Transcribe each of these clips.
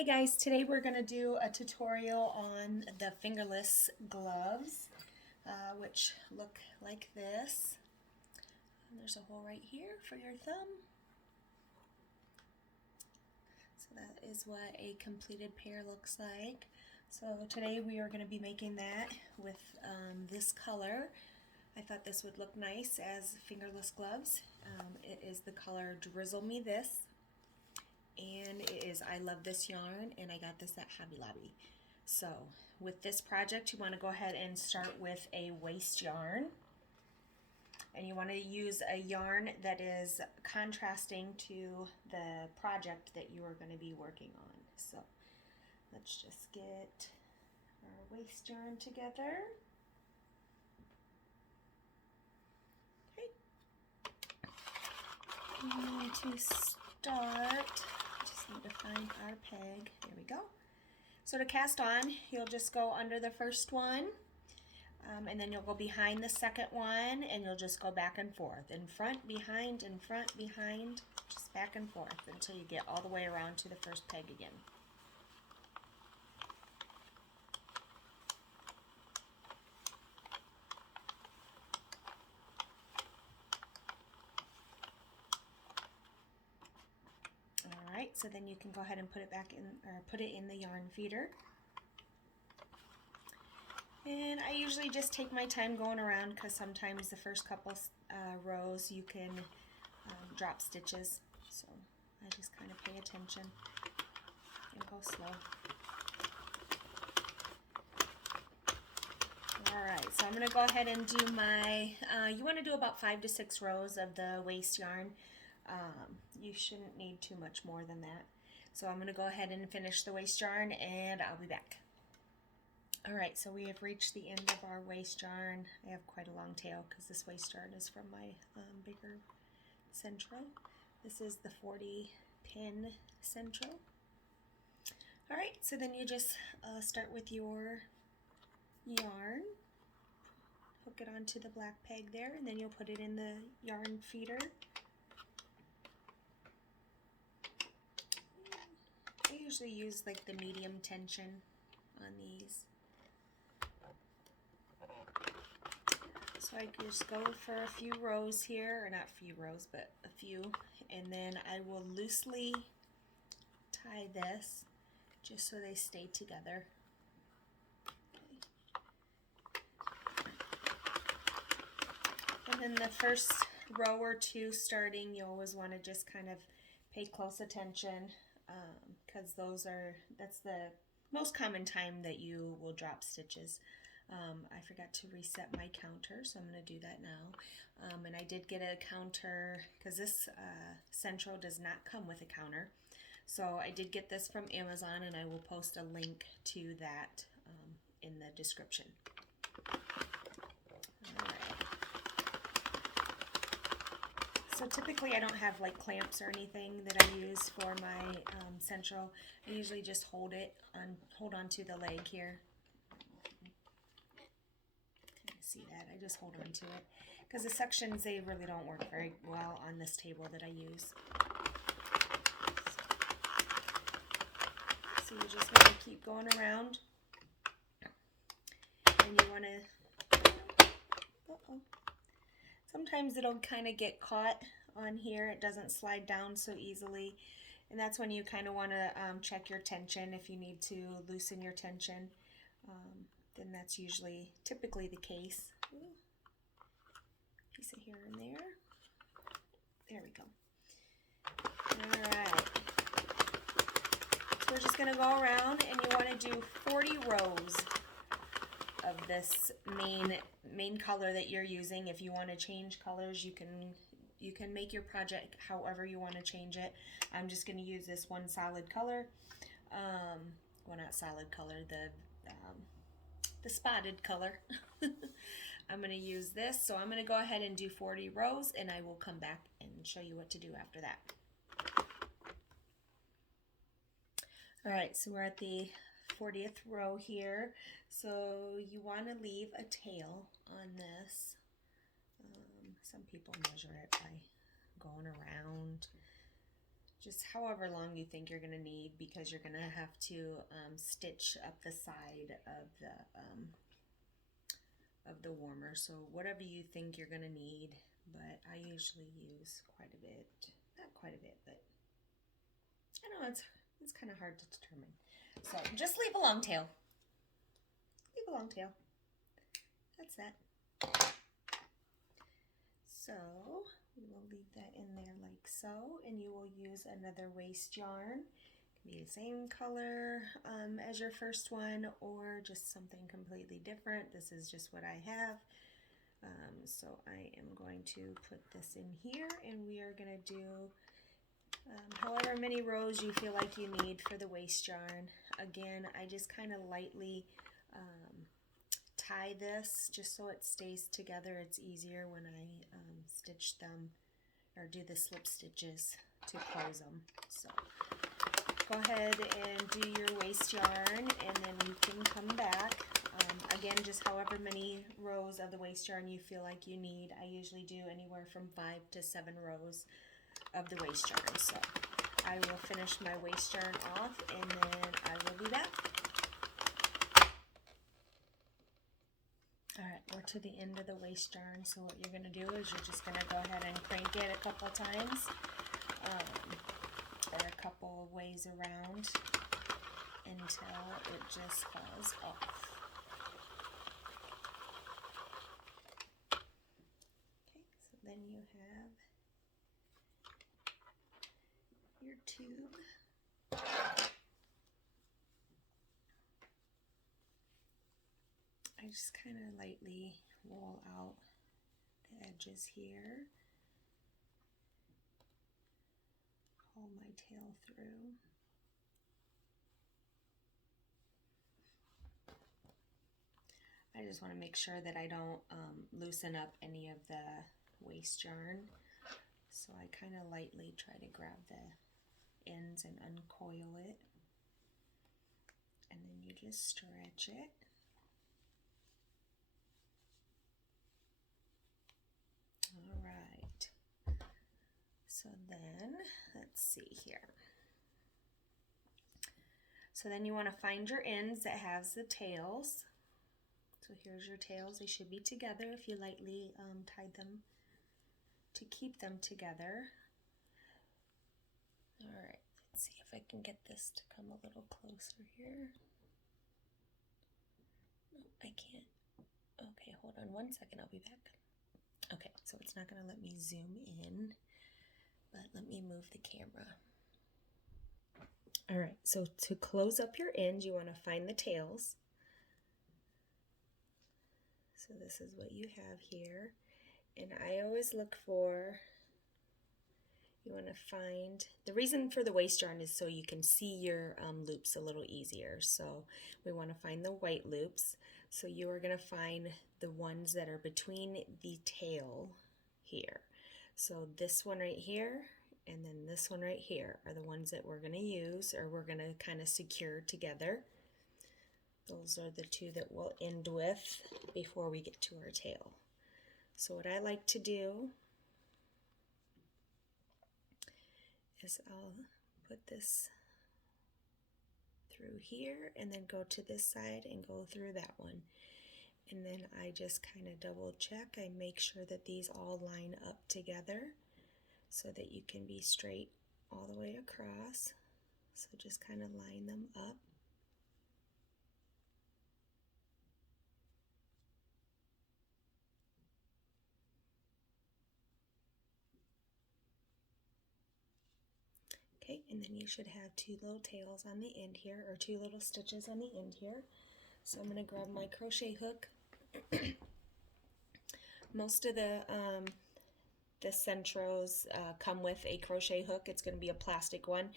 Hey guys, today we're going to do a tutorial on the fingerless gloves, which look like this. And there's a hole right here for your thumb. So that is what a completed pair looks like. So today we are going to be making that with this color. I thought this would look nice as fingerless gloves. It is the color Drizzle Me This. And it is I Love This Yarn, and I got this at Hobby Lobby. So with this project, you want to go ahead and start with a waste yarn, and you want to use a yarn that is contrasting to the project that you are going to be working on. So let's just get our waste yarn together. Okay. And to start, need to find our peg. There we go. So to cast on, you'll just go under the first one, and then you'll go behind the second one, and you'll just go back and forth. In front, behind, just back and forth until you get all the way around to the first peg again. So then you can go ahead and put it back in, or put it in the yarn feeder. And I usually just take my time going around because sometimes the first couple rows you can drop stitches. So I just kind of pay attention and go slow. Alright, so I'm going to go ahead and do my, you want to do about 5 to 6 rows of the waste yarn. You shouldn't need too much more than that. So I'm going to go ahead and finish the waste yarn, and I'll be back. Alright, so we have reached the end of our waste yarn. I have quite a long tail because this waste yarn is from my bigger Sentro. This is the 40 pin Sentro. Alright, so then you just start with your yarn. Hook it onto the black peg there, and then you'll put it in the yarn feeder. I usually use like the medium tension on these. So I just go for a few rows here, or not a few rows, but a few, and then I will loosely tie this just so they stay together. Okay. And then the first row or two starting, you always want to just kind of pay close attention. Because that's the most common time that you will drop stitches. I forgot to reset my counter, so I'm going to do that now. And I did get a counter, because this Sentro does not come with a counter. So I did get this from Amazon, and I will post a link to that in the description. So typically I don't have like clamps or anything that I use for my Sentro. I usually just hold on to the leg here. Can you see that? I just hold on to it because the sections, they really don't work very well on this table that I use. So you just want to keep going around, and you want to. Sometimes it'll kind of get caught on here. It doesn't slide down so easily. And that's when you kind of want to check your tension. If you need to loosen your tension, then that's typically the case. Ooh. Piece of here and there. There we go. Alright. So we're just going to go around, and you want to do 40 rows of this main color that you're using. If you want to change colors, you can make your project however you want to change it. I'm just going to use this one solid color. Well, not solid color, the spotted color. I'm going to use this, so I'm going to go ahead and do 40 rows, and I will come back and show you what to do after that. Alright, so we're at the 40th row here. So you want to leave a tail on this. Some people measure it by going around. just however long you think you're going to need, because you're going to have to stitch up the side of the warmer. So whatever you think you're going to need, but I usually use quite a bit. Not quite a bit, but I know it's kind of hard to determine. So just leave a long tail. Leave a long tail. That's that. So we will leave that in there like so, and you will use another waste yarn. It can be the same color as your first one, or just something completely different. This is just what I have. So I am going to put this in here, and we are going to do however many rows you feel like you need for the waste yarn. Again, I just kind of lightly tie this just so it stays together. It's easier when I stitch them or do the slip stitches to close them. So go ahead and do your waste yarn, and then you can come back. Again, just however many rows of the waste yarn you feel like you need. I usually do anywhere from 5 to 7 rows of the waste yarn. So I will finish my waste yarn off, and then I will be back. Alright, we're to the end of the waste yarn, so what you're going to do is you're just going to go ahead and crank it a couple times, or a couple ways around until it just falls off. Okay, so then you have your tube. I just kind of lightly roll out the edges here, pull my tail through. I just want to make sure that I don't loosen up any of the waste yarn. So I kind of lightly try to grab the ends and uncoil it. And then you just stretch it. All right. So then, let's see here. So then you want to find your ends that has the tails. So here's your tails. They should be together if you lightly tied them to keep them together. All right, let's see if I can get this to come a little closer here. No, I can't. Okay, hold on one second, I'll be back. Okay, so it's not going to let me zoom in, but let me move the camera. All right, so to close up your ends, you want to find the tails. So this is what you have here. And I always look for, you want to find, the reason for the waste yarn is so you can see your loops a little easier. So we want to find the white loops. So you are going to find the ones that are between the tail here. So this one right here and then this one right here are the ones that we're going to use, or we're going to kind of secure together. Those are the two that we'll end with before we get to our tail. So what I like to do is I'll put this through here and then go to this side and go through that one. And then I just kind of double check. I make sure that these all line up together so that you can be straight all the way across. So just kind of line them up. Okay, and then you should have two little tails on the end here, or two little stitches on the end here. So I'm going to grab my crochet hook. Most of the Sentros come with a crochet hook. It's going to be a plastic one.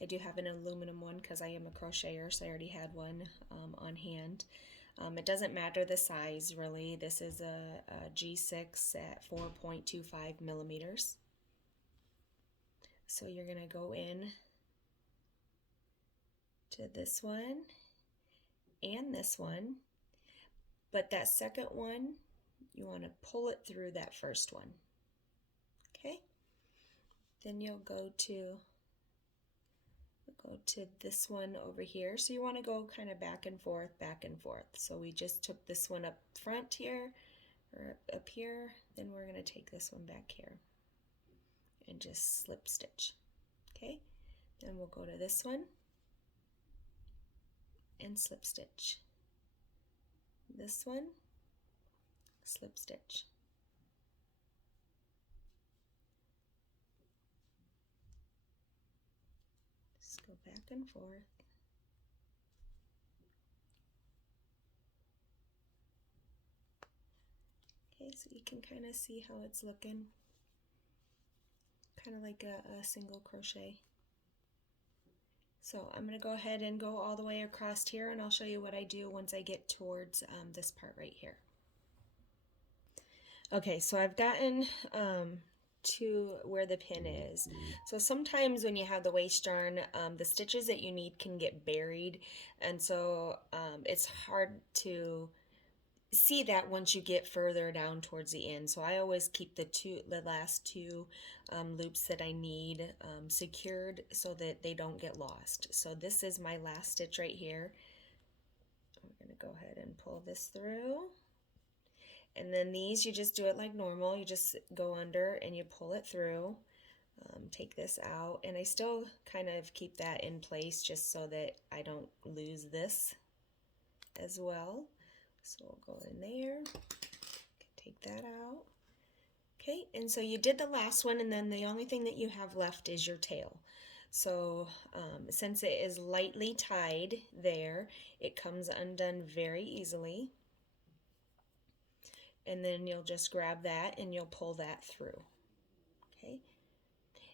I do have an aluminum one because I am a crocheter, so I already had one on hand. It doesn't matter the size really. This is a G6 at 4.25 millimeters. So you're going to go in to this one and this one, but that second one, you want to pull it through that first one. Okay? Then you'll go to go to this one over here. So you want to go kind of back and forth, back and forth. So we just took this one up front here, or up here, then we're going to take this one back here and just slip stitch. Okay, then we'll go to this one and slip stitch. This one, slip stitch. Just go back and forth. Okay, so you can kind of see how it's looking. Kind of like a single crochet. So I'm going to go ahead and go all the way across here, and I'll show you what I do once I get towards this part right here. Okay, so I've gotten to where the pin is. So sometimes when you have the waist yarn, the stitches that you need can get buried, and so it's hard to see that once you get further down towards the end. So I always keep the last two loops that I need secured so that they don't get lost. So this is my last stitch right here. I'm going to go ahead and pull this through. And then these, you just do it like normal. You just go under and you pull it through. Take this out, and I still kind of keep that in place just so that I don't lose this as well. So we'll go in there, take that out. Okay, and so you did the last one, and then the only thing that you have left is your tail. So since it is lightly tied there, it comes undone very easily. And then you'll just grab that and you'll pull that through. Okay,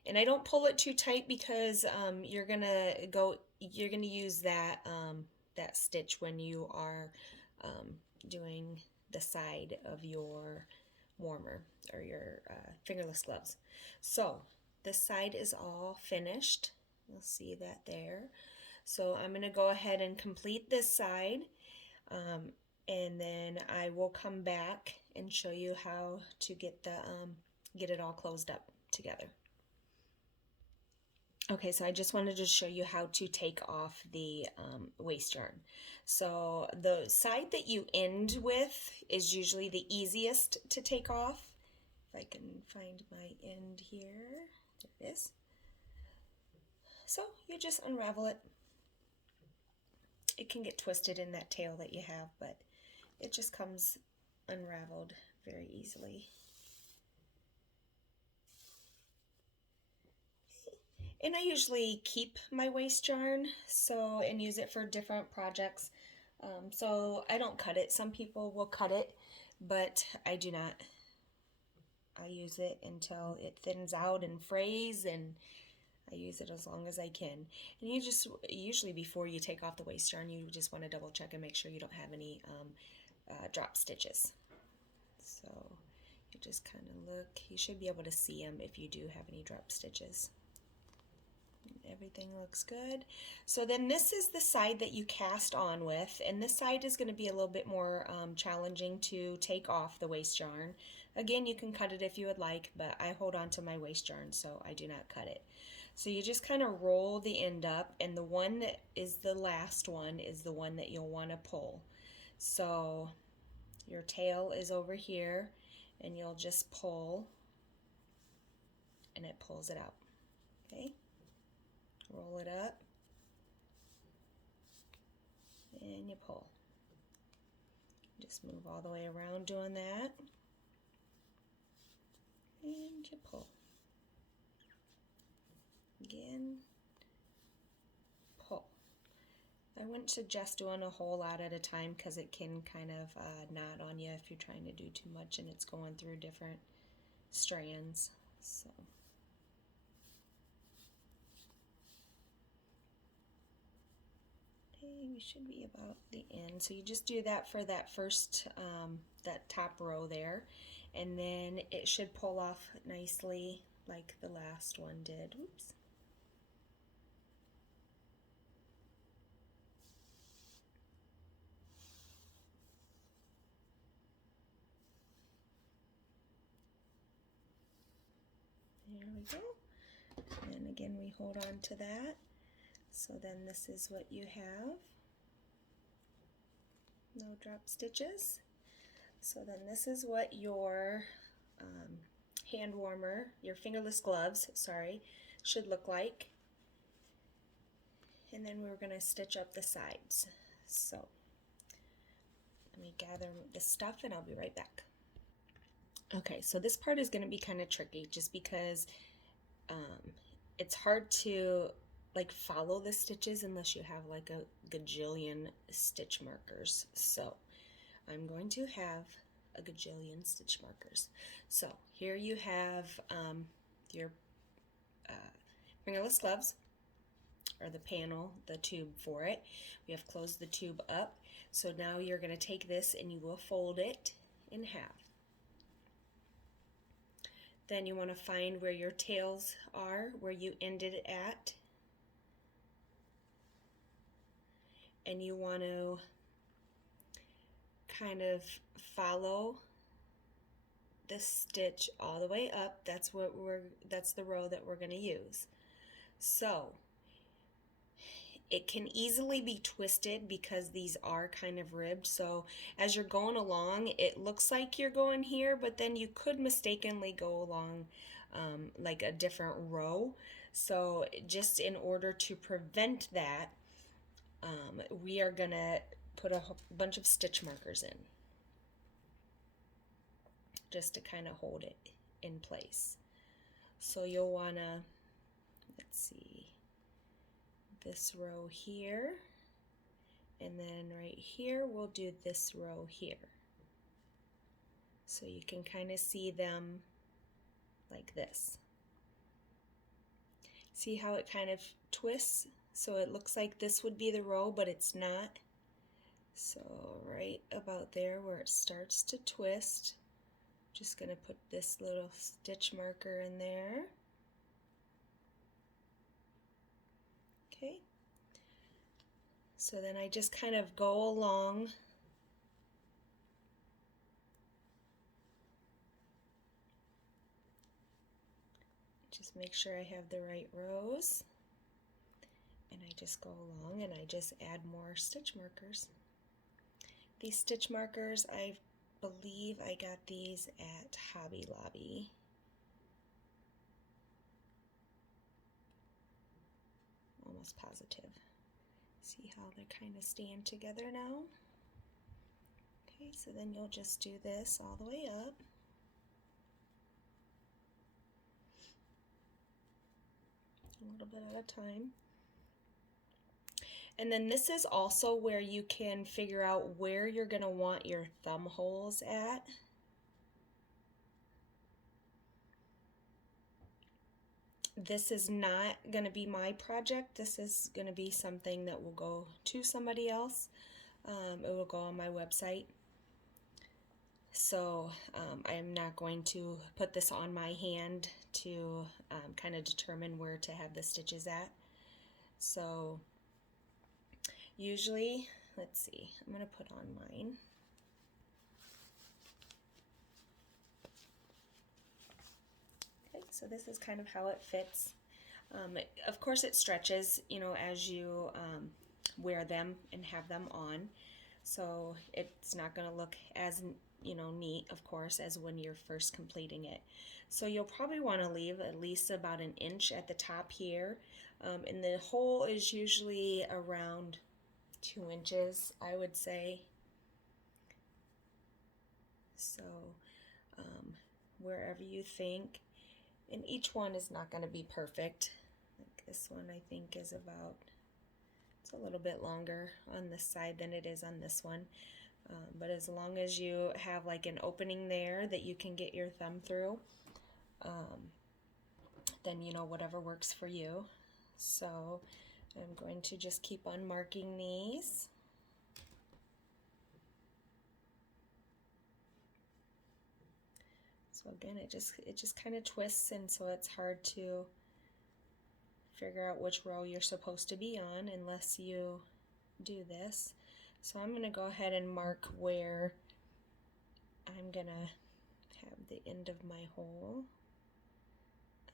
and I don't pull it too tight because you're gonna use that that stitch when you are doing the side of your warmer or your fingerless gloves. So this side is all finished. You'll see that there. So I'm going to go ahead and complete this side, and then I will come back and show you how to get the get it all closed up together. Okay, so I just wanted to show you how to take off the waist yarn. So the side that you end with is usually the easiest to take off. If I can find my end here, there it is. So you just unravel it. It can get twisted in that tail that you have, but it just comes unraveled very easily. And I usually keep my waist yarn and use it for different projects. So I don't cut it. Some people will cut it, but I do not. I use it until it thins out and frays, and I use it as long as I can. And you just, usually before you take off the waist yarn, you just want to double check and make sure you don't have any drop stitches. So you just kind of look. You should be able to see them if you do have any drop stitches. Everything looks good. So then this is the side that you cast on with, and this side is going to be a little bit more challenging to take off the waist yarn. Again, you can cut it if you would like, but I hold on to my waist yarn, so I do not cut it. So you just kind of roll the end up, and the one that is the last one is the one that you'll want to pull. So your tail is over here, and you'll just pull, and it pulls it out. Okay? Roll it up, and you pull. Just move all the way around doing that, and you pull. Again, pull. I wouldn't suggest doing a whole lot at a time because it can kind of knot on you if you're trying to do too much and it's going through different strands. So. We should be about the end. So you just do that for that first, that top row there, and then it should pull off nicely like the last one did. Oops. There we go. And again, we hold on to that. So then this is what you have. No drop stitches. So then this is what your hand warmer, your fingerless gloves, sorry, should look like. And then we're going to stitch up the sides. So let me gather the stuff and I'll be right back. Okay, so this part is going to be kind of tricky just because it's hard to like follow the stitches unless you have like a gajillion stitch markers. So I'm going to have a gajillion stitch markers. So here you have your fingerless gloves, or the panel, the tube for it. We have closed the tube up. So now you're going to take this and you will fold it in half. Then you want to find where your tails are, where you ended it at. And you want to kind of follow the stitch all the way up. That's the row that we're going to use. So it can easily be twisted because these are kind of ribbed. So as you're going along, it looks like you're going here, but then you could mistakenly go along like a different row. So just in order to prevent that, we are going to put a bunch of stitch markers in just to kind of hold it in place. So you'll want to, let's see, this row here, and then right here we'll do this row here. So you can kind of see them like this. See how it kind of twists? So it looks like this would be the row, but it's not. So right about there where it starts to twist, just going to put this little stitch marker in there. Okay. So then I just kind of go along just make sure I have the right rows, and I just go along and I just add more stitch markers. These stitch markers, I believe I got these at Hobby Lobby. Almost positive. See how they kind of stand together now? Okay, so then you'll just do this all the way up. A little bit at a time. And then this is also where you can figure out where you're going to want your thumb holes at. This is not going to be my project. This is going to be something that will go to somebody else. It will go on my website. So I am not going to put this on my hand to kind of determine where to have the stitches at. So usually, let's see, I'm going to put on mine. Okay, so this is kind of how it fits. Of course it stretches, you know, as you wear them and have them on. So it's not going to look as, you know, neat, of course, as when you're first completing it. So you'll probably want to leave at least about an inch at the top here. And the hole is usually around 2 inches, I would say. So wherever you think, and each one is not going to be perfect. Like this one I think is about, it's a little bit longer on this side than it is on this one. But as long as you have like an opening there that you can get your thumb through, then you know whatever works for you. So I'm going to just keep on marking these. So again, it just kind of twists, and so it's hard to figure out which row you're supposed to be on unless you do this. So I'm going to go ahead and mark where I'm going to have the end of my hole.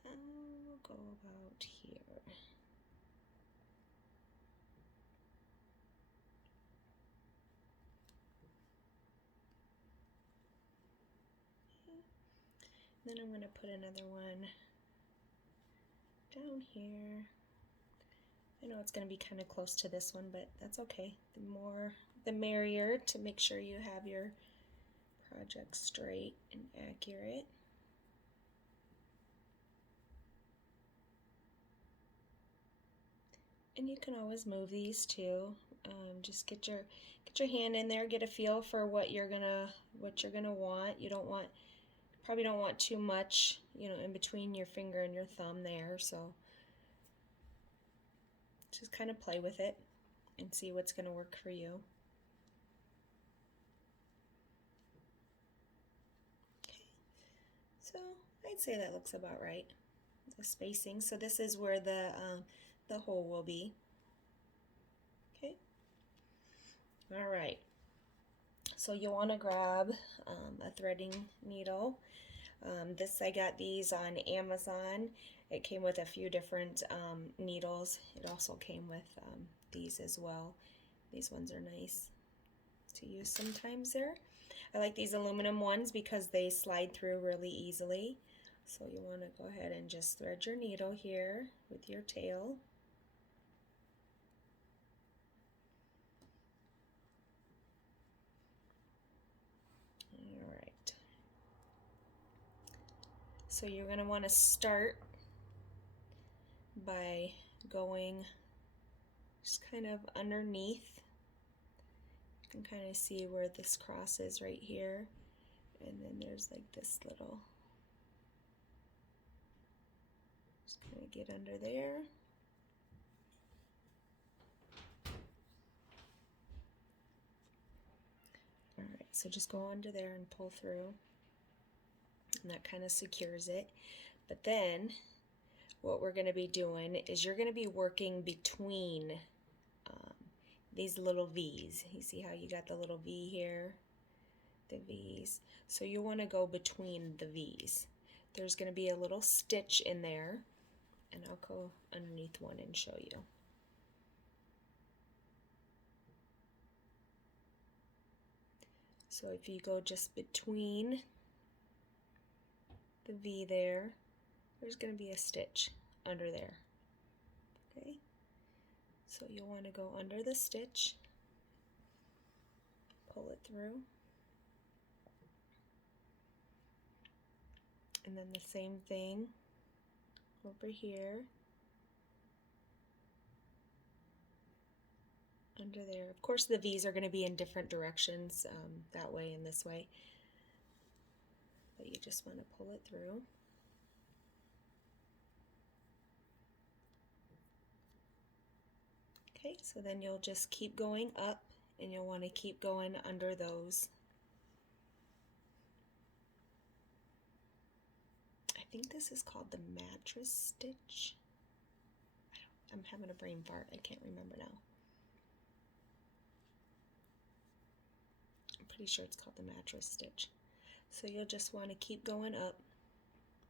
I'll go about here. Then I'm going to put another one down here. I know it's going to be kind of close to this one, but that's okay. The more, the merrier, to make sure you have your project straight and accurate. And you can always move these too. Just get your hand in there, get a feel for what you're gonna want. You probably don't want too much, you know, in between your finger and your thumb there. So just kind of play with it and see what's gonna work for you. Okay, so I'd say that looks about right. The spacing. So this is where the hole will be. Okay. All right. So you'll want to grab a threading needle. I got these on Amazon. It came with a few different needles. It also came with these as well. These ones are nice to use sometimes there. I like these aluminum ones because they slide through really easily. So you want to go ahead and just thread your needle here with your tail. Alright. So you're going to want to start by going just kind of underneath. You can kind of see where this crosses right here. And then there's like this little, just kind of get under there. Alright, so just go under there and pull through. And that kind of secures it. But then what we're going to be doing is you're going to be working between these little V's. You see how you got the little V here? The V's. So you want to go between the V's. There's going to be a little stitch in there, and I'll go underneath one and show you. So if you go just between the V there, there's going to be a stitch under there. Okay? So you'll want to go under the stitch, pull it through, and then the same thing over here, under there. Of course the V's are going to be in different directions, that way and this way, but you just want to pull it through. Okay, so then you'll just keep going up, and you'll want to keep going under those. I think this is called the mattress stitch. I'm having a brain fart. I can't remember now. I'm pretty sure it's called the mattress stitch. So you'll just want to keep going up.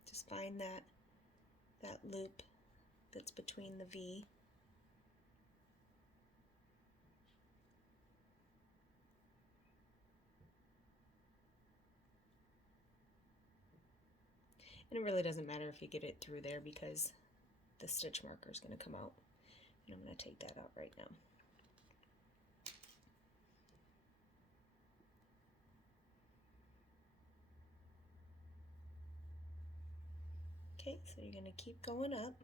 Just find that loop that's between the V. And it really doesn't matter if you get it through there because the stitch marker is going to come out. And I'm going to take that out right now. Okay, so you're going to keep going up.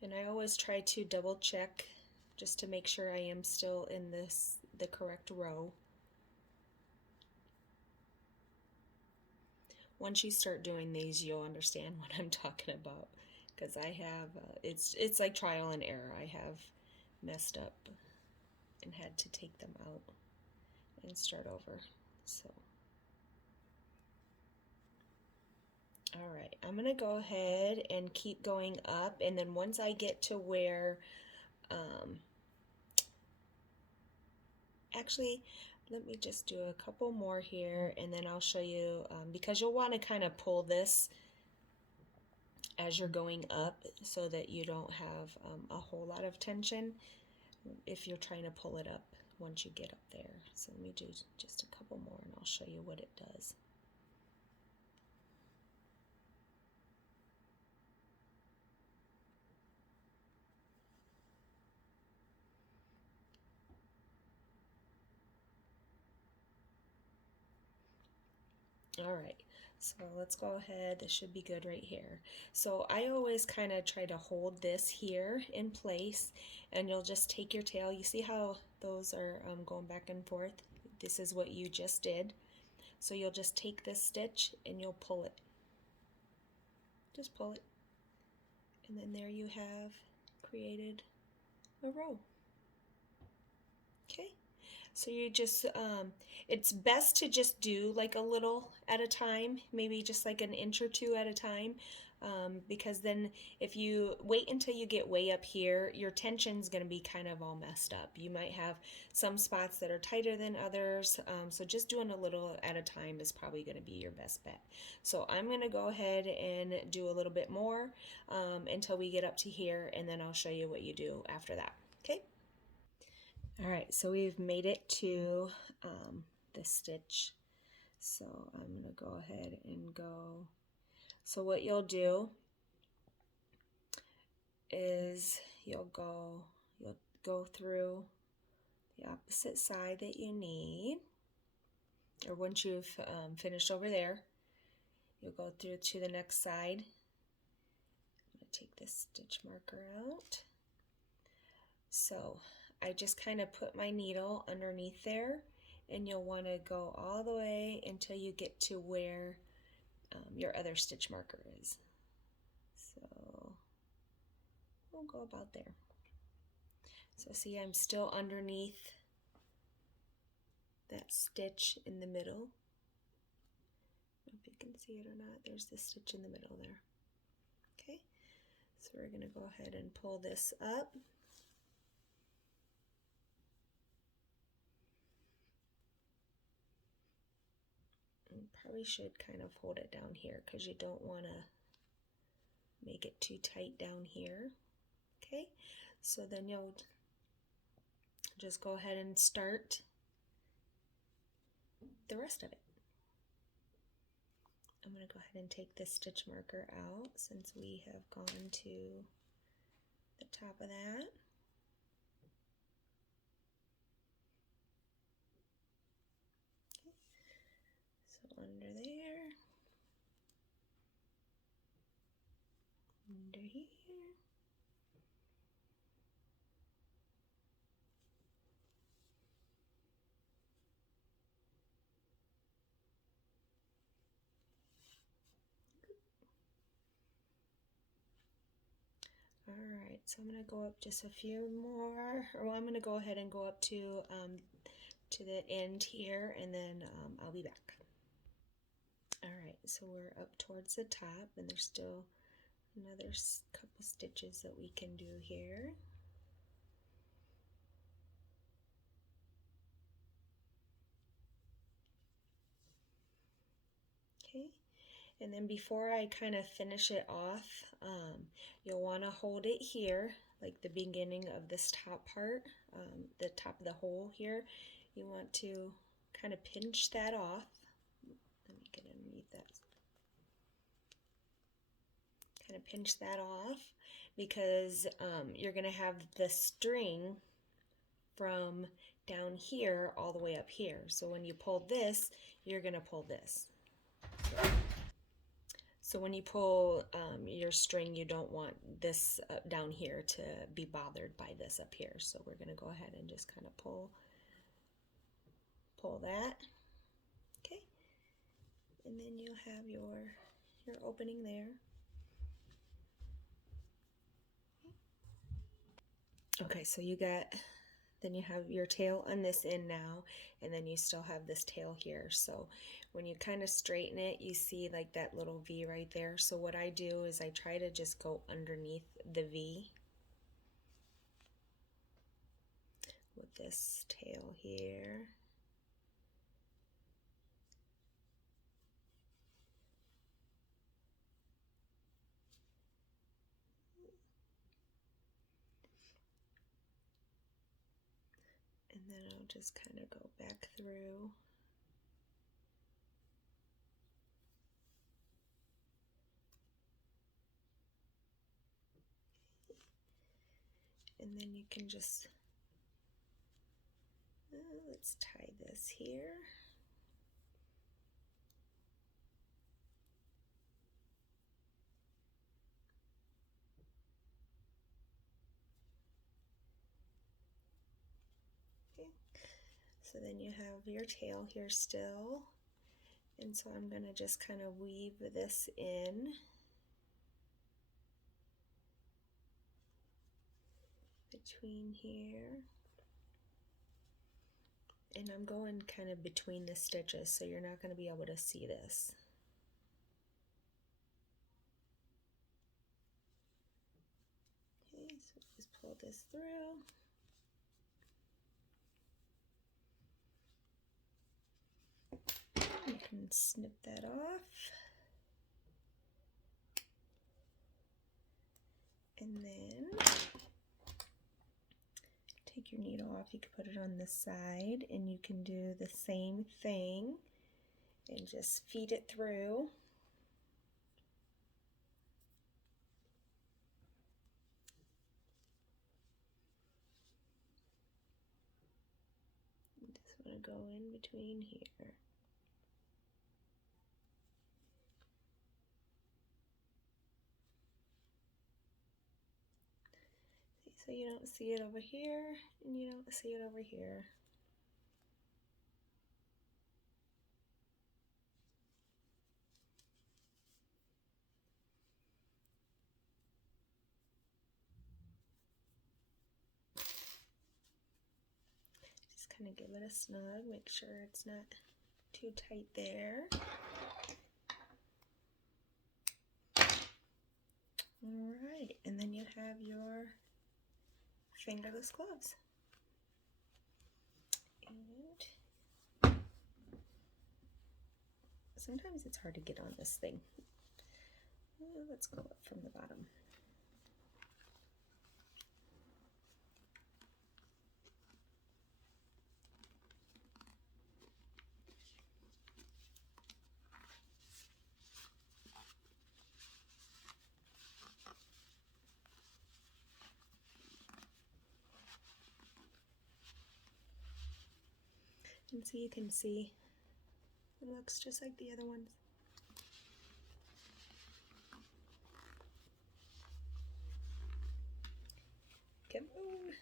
And I always try to double check just to make sure I am still in the correct row. Once you start doing these, you'll understand what I'm talking about, because I have, it's like trial and error. I have messed up and had to take them out and start over. So, all right, I'm going to go ahead and keep going up, and then once I get to where, actually, let me just do a couple more here, and then I'll show you, because you'll want to kind of pull this as you're going up so that you don't have a whole lot of tension if you're trying to pull it up once you get up there. So let me do just a couple more and I'll show you what it does. All right, so let's go ahead. This should be good right here. So I always kind of try to hold this here in place, and you'll just take your tail. You see how those are going back and forth? This is what you just did. So you'll just take this stitch and you'll pull it. Just pull it. And then there you have created a row. Okay. So you just, it's best to just do like a little at a time, maybe just like an inch or two at a time, because then if you wait until you get way up here, your tension's going to be kind of all messed up. You might have some spots that are tighter than others, so just doing a little at a time is probably going to be your best bet. So I'm going to go ahead and do a little bit more until we get up to here, and then I'll show you what you do after that. Okay? All right, so we've made it to the stitch. So I'm going to go ahead and go. So what you'll do is you'll go through the opposite side that you need, or once you've finished over there, you'll go through to the next side. I'm going to take this stitch marker out. So I just kind of put my needle underneath there, and you'll want to go all the way until you get to where your other stitch marker is. So we'll go about there. So see, I'm still underneath that stitch in the middle. I don't know if you can see it or not. There's the stitch in the middle there. Okay, so we're going to go ahead and pull this up. You probably should kind of hold it down here because you don't want to make it too tight down here. Okay, so then you'll just go ahead and start the rest of it. I'm going to go ahead and take this stitch marker out since we have gone to the top of that. Okay. So under there, under here. Alright, so I'm going to go up just a few more, or I'm going to go ahead and go up to the end here, and then I'll be back. Alright, so we're up towards the top, and there's still another couple stitches that we can do here. Okay, and then before I kind of finish it off, you'll want to hold it here, like the beginning of this top part, the top of the hole here. You want to kind of pinch that off. Let me get underneath that. Kind of pinch that off because you're going to have the string from down here all the way up here. So when you pull this, you're going to pull this. So when you pull your string, you don't want this down here to be bothered by this up here. So we're going to go ahead and just kind of pull that. Okay. And then you have your opening there. Okay, so then you have your tail on this end now, and then you still have this tail here. So when you kind of straighten it, you see like that little V right there. So what I do is I try to just go underneath the V with this tail here. And then I'll we'll just kind of go back through. And then you can just, let's tie this here. Okay. So then you have your tail here still. And so I'm going to just kind of weave this in. Between here, and I'm going kind of between the stitches, so you're not going to be able to see this. Okay, so just pull this through. You can snip that off. And then take your needle off. You can put it on this side, and you can do the same thing and just feed it through. You just want to go in between here. So you don't see it over here, and you don't see it over here. Just kind of give it a snug, make sure it's not too tight there. Alright, and then you have your fingerless gloves. And sometimes it's hard to get on this thing. Let's go up from the bottom. And so you can see it looks just like the other ones. Come on.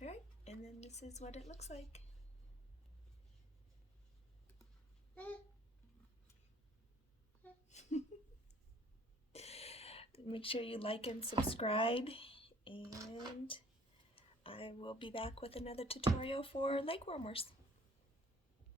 Alright, and then this is what it looks like. Make sure you like and subscribe, and I will be back with another tutorial for leg warmers.